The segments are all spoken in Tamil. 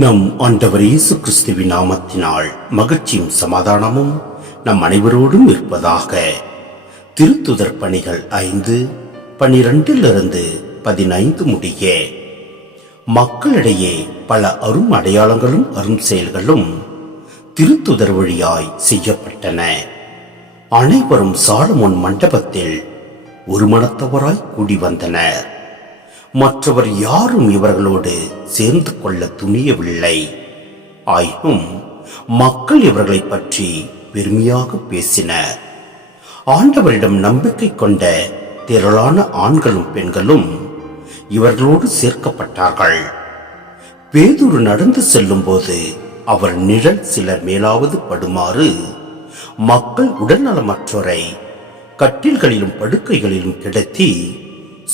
நம் ஆண்டவர் இயேசு கிறிஸ்துவின் நாமத்தினால் மகிழ்ச்சியும் சமாதானமும் நம் அனைவரோடும் இருப்பதாக. திருத்துதர் பணிகள் 5:12-15 முடிய மக்களிடையே பல அரும் அடையாளங்களும் அரும் செயல்களும் திருத்துதர் வழியாய் செய்யப்பட்டன. அனைவரும் சாலமோன் மண்டபத்தில் ஒரு மனத்தவராய் கூடி வந்தனர். மற்றவர் யாரும் இவர்களோடு சேர்ந்து கொள்ள துணியவில்லை. ஆயினும் மக்கள் இவர்களை பற்றி பெருமையாக பேசினர். ஆண்டவரிடம் நம்பிக்கை கொண்ட திரளான ஆண்களும் பெண்களும் இவர்களோடு சேர்க்கப்பட்டார்கள். பேதுரு நடந்து செல்லும் போது அவர் நிழல் சிலர் மேலாவது படுமாறு மக்கள் உடல்நலமற்றோரை கட்டில்களிலும் படுக்கைகளிலும் கிடத்தி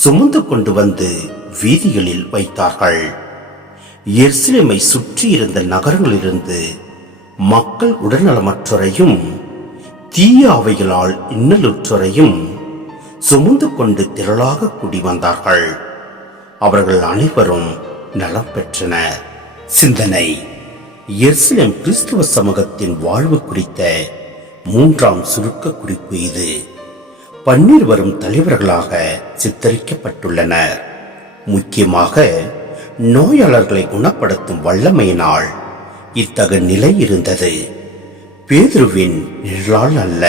சுமந்து கொண்டு வந்து வீதிகளில் வைத்தார்கள். எருசலேமை சுற்றி இருந்த நகரங்களிலிருந்து மக்கள் உடல்நலமற்றோரையும் தீய ஆவிகளால் இன்னலுற்றோரையும் சுமந்து கொண்டு திரளாக கூடி வந்தார்கள். அவர்கள் அனைவரும் நலம் பெற்றனர். சிந்தனை: எருசலேம் கிறிஸ்துவ சமூகத்தின் வாழ்வு குறித்த 3ஆம் சுருக்க குறிப்பு இது. 12 வரும் தலைவர்களாக சித்தரிக்கப்பட்டுள்ளனர். முக்கியமாக நோயாளர்களை குணப்படுத்தும் வல்லமையினால் இத்தகைய நிலை இருந்தது. பேதுருவின் நிழலால் அல்ல,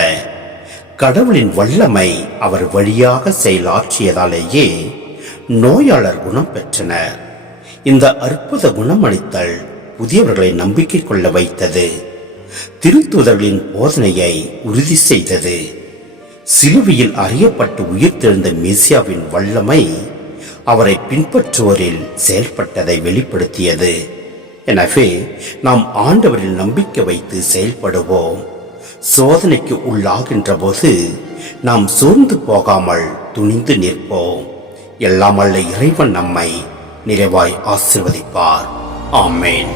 கடவுளின் வல்லமை அவர் வழியாக செயலாற்றியதாலேயே நோயாளர் குணம் பெற்றனர். இந்த அற்புத குணமளித்தல் புதியவர்களை நம்பிக்கை கொள்ள வைத்தது. திருத்தூதர்களின் போதனையை உறுதி செய்தது. சிலுவையில் அறியப்பட்டு உயிர்த்தெழுந்த மெசியாவின் வல்லமை அவரை பின்பற்றுவோரில் செயல்பட்டதை வெளிப்படுத்தியது. எனவே நாம் ஆண்டவரில் நம்பிக்கை வைத்து செயல்படுவோம். சோதனைக்கு உள்ளாகின்ற போது நாம் சோர்ந்து போகாமல் துணிந்து நிற்போம். எல்லாம் வல்ல இறைவன் நம்மை நிறைவாய் ஆசீர்வதிப்பார். ஆமென்.